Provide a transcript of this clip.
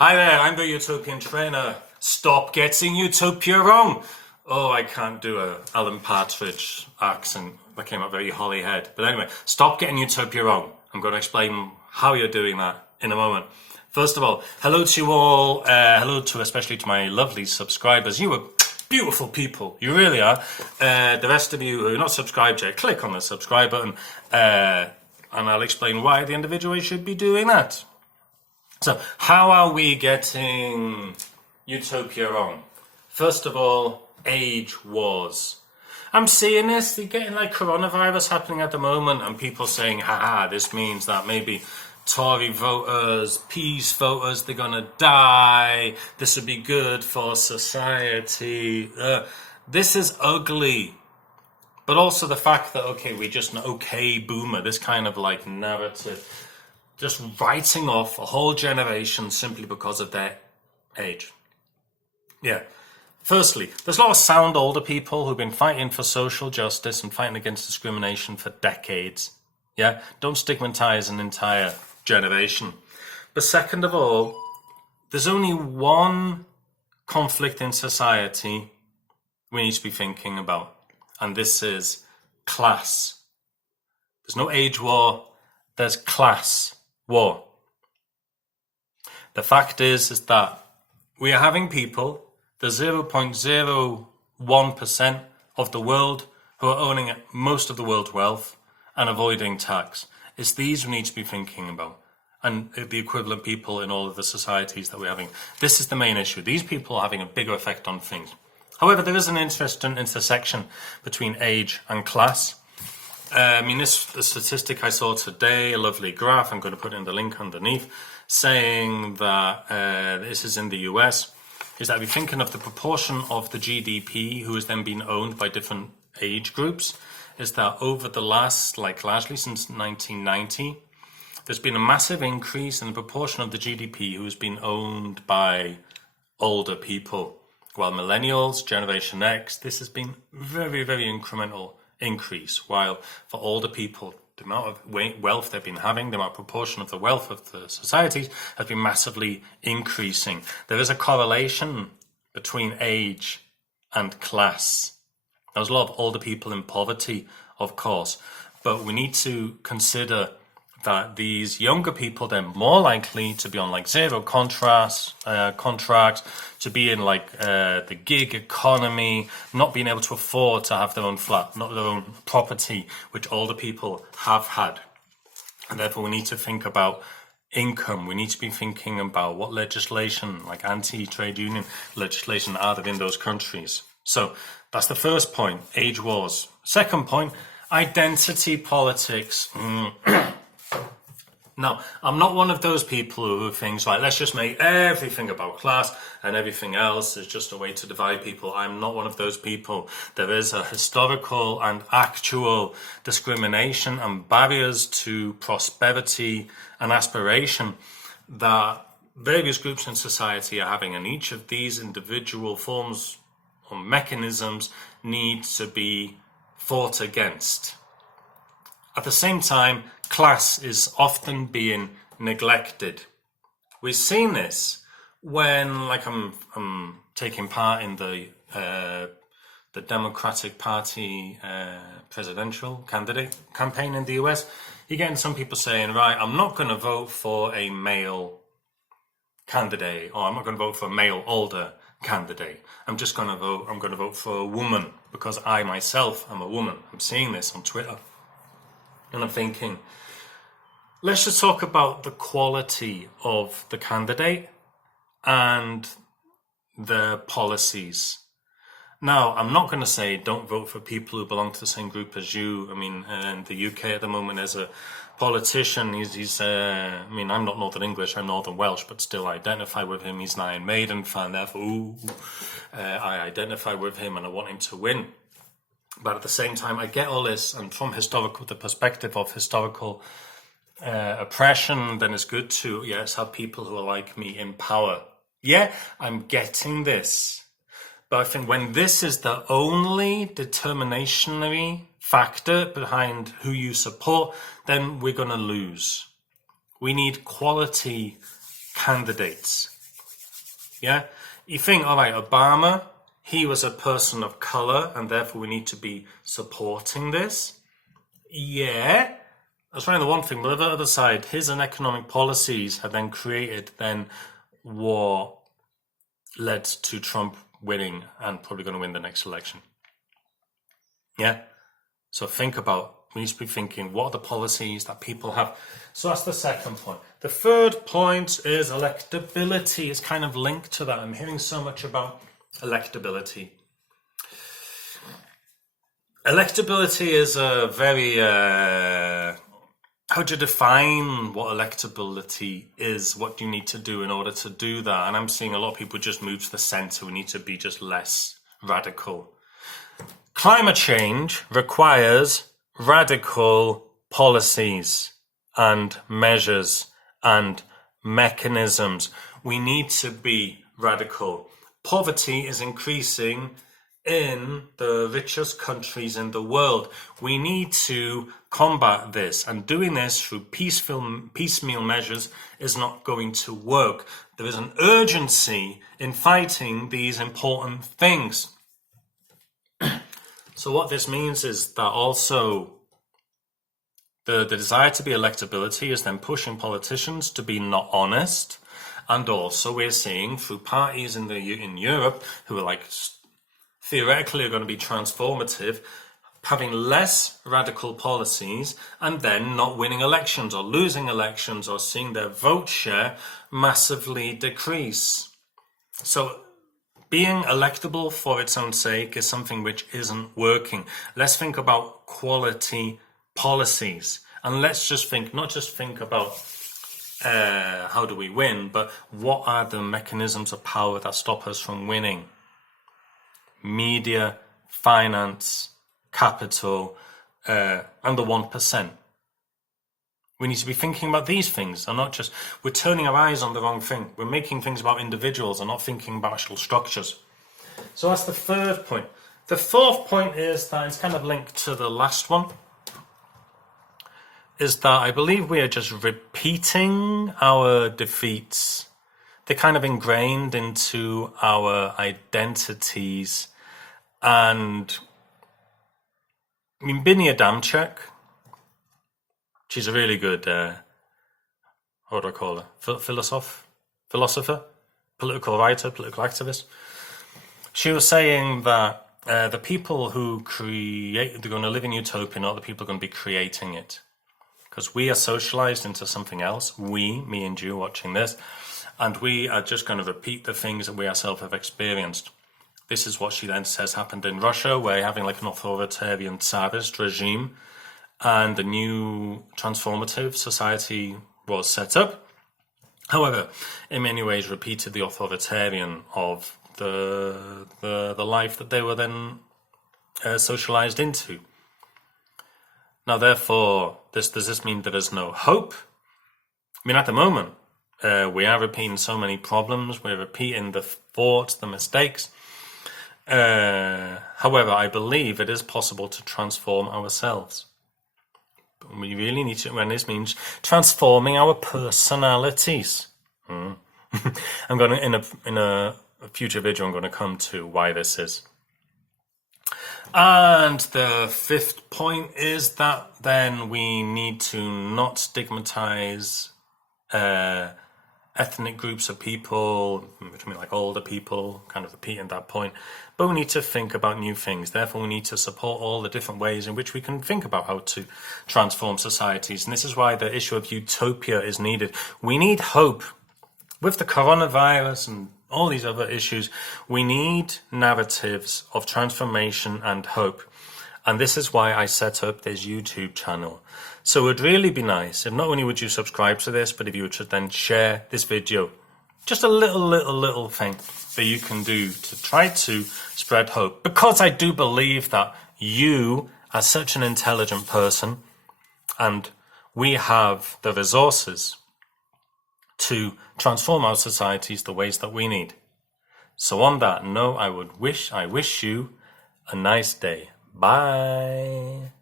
Hi there, I'm the Utopian Trainer. Stop getting Utopia wrong. Oh, I can't do a Alan Partridge accent. That came out very Hollyhead. But anyway, stop getting Utopia wrong. I'm going to explain how you're doing that in a moment. First of all, hello to you all. Hello to especially to my lovely subscribers. You are beautiful people. You really are. The rest of you who are not subscribed yet, click on the subscribe button. And I'll explain why the individual should be doing that. So, how are we getting Utopia wrong? First of all, age wars. I'm seeing this, you're getting like coronavirus happening at the moment, and people saying, haha, this means that maybe Tory voters, peace voters, they're gonna die, this would be good for society. This is ugly. But also the fact that, okay, we're just an okay boomer, this kind of like narrative. Just writing off a whole generation simply because of their age. Yeah. Firstly, there's a lot of sound older people who've been fighting for social justice and fighting against discrimination for decades. Yeah. Don't stigmatize an entire generation. But second of all, there's only one conflict in society we need to be thinking about, and this is class. There's no age war, there's class war. The fact is that we are having people, the 0.01% of the world who are owning most of the world's wealth and avoiding tax. It's these we need to be thinking about, and the equivalent people in all of the societies that we're having. This is the main issue. These people are having a bigger effect on things. However, there is an interesting intersection between age and class. The statistic I saw today, a lovely graph, I'm going to put in the link underneath, saying that this is in the US, is that we're thinking of the proportion of the GDP who has then been owned by different age groups, is that over the last, largely since 1990, there's been a massive increase in the proportion of the GDP who has been owned by older people. While millennials, Generation X, this has been very, very incremental increase, while for older people, the amount of wealth they've been having, the amount of proportion of the wealth of the societies has been massively increasing. There is a correlation between age and class. There's a lot of older people in poverty, of course, but we need to consider that these younger people, they're more likely to be on zero contracts, to be in the gig economy, not being able to afford to have their own flat, not their own property, which older people have had. And therefore we need to think about income. We need to be thinking about what legislation, like anti-trade union legislation, are there in those countries. So that's the first point, age wars. Second point, identity politics. Now, I'm not one of those people who thinks, let's just make everything about class and everything else is just a way to divide people. I'm not one of those people. There is a historical and actual discrimination and barriers to prosperity and aspiration that various groups in society are having, and each of these individual forms or mechanisms need to be fought against. At the same time, class is often being neglected. We've seen this when, I'm taking part in the Democratic Party presidential candidate campaign in the US. You're getting some people saying, right, I'm not going to vote for a male candidate, or I'm not going to vote for a male older candidate. I'm going to vote for a woman because I myself am a woman. I'm seeing this on Twitter. And I'm thinking, let's just talk about the quality of the candidate and the policies. Now, I'm not going to say don't vote for people who belong to the same group as you. In the UK at the moment, there's a politician. I'm not Northern English, I'm Northern Welsh, but still I identify with him. He's an Iron Maiden fan, therefore, I identify with him and I want him to win. But at the same time, I get all this, and from the perspective of historical oppression, then it's good to, have people who are like me in power. Yeah, I'm getting this. But I think when this is the only determinationary factor behind who you support, then we're going to lose. We need quality candidates. Yeah? You think, all right, Obama, he was a person of color, and therefore we need to be supporting this. Yeah, that's right, the one thing. But on the other side, his economic policies have then created what led to Trump winning and probably going to win the next election. Yeah? So we need to be thinking, what are the policies that people have? So that's the second point. The third point is electability. It's kind of linked to that. I'm hearing so much about electability. Electability is a very, how do you define what electability is? What do you need to do in order to do that? And I'm seeing a lot of people just move to the center. We need to be just less radical. Climate change requires radical policies and measures and mechanisms. We need to be radical. Poverty is increasing in the richest countries in the world. We need to combat this, and doing this through piecemeal measures is not going to work. There is an urgency in fighting these important things. So what this means is that also the desire to be electability is then pushing politicians to be not honest, and also we're seeing through parties in Europe who are theoretically are going to be transformative, having less radical policies and then not winning elections or losing elections or seeing their vote share massively decrease. So being electable for its own sake is something which isn't working. Let's think about quality policies, and let's just not just think about how do we win, but what are the mechanisms of power that stop us from winning? Media, finance, capital, and the 1%. We need to be thinking about these things and not just, we're turning our eyes on the wrong thing. We're making things about individuals and not thinking about actual structures. So that's the third point. The fourth point is that it's kind of linked to the last one, is that I believe we are just repeating our defeats. They're kind of ingrained into our identities. And I mean, Binia Damchek, she's a really good, what do I call her? Philosopher, political writer, political activist. She was saying that the people who they're going to live in utopia, not the people are going to be creating it. Because we are socialized into something else, me and you watching this, and we are just going to repeat the things that we ourselves have experienced. This is what she then says happened in Russia, where you're having an authoritarian Tsarist regime, and a new transformative society was set up. However, in many ways repeated the authoritarian of the life that they were then socialized into. Now, therefore, does this mean there is no hope? I mean, at the moment, we are repeating so many problems. We're repeating the thoughts, the mistakes. However, I believe it is possible to transform ourselves. We really need to, and this means transforming our personalities. I'm going to, in a future video, I'm going to come to why this is. And the fifth point is that then we need to not stigmatize ethnic groups of people, which I mean like older people, kind of repeating that point. But we need to think about new things. Therefore, we need to support all the different ways in which we can think about how to transform societies. And this is why the issue of utopia is needed. We need hope. With the coronavirus and all these other issues, we need narratives of transformation and hope. And this is why I set up this YouTube channel. So it would really be nice if not only would you subscribe to this, but if you would then share this video. Just a little thing that you can do to try to spread hope. Because I do believe that you are such an intelligent person, and we have the resources to transform our societies the ways that we need. So on that note, I wish you a nice day. Bye.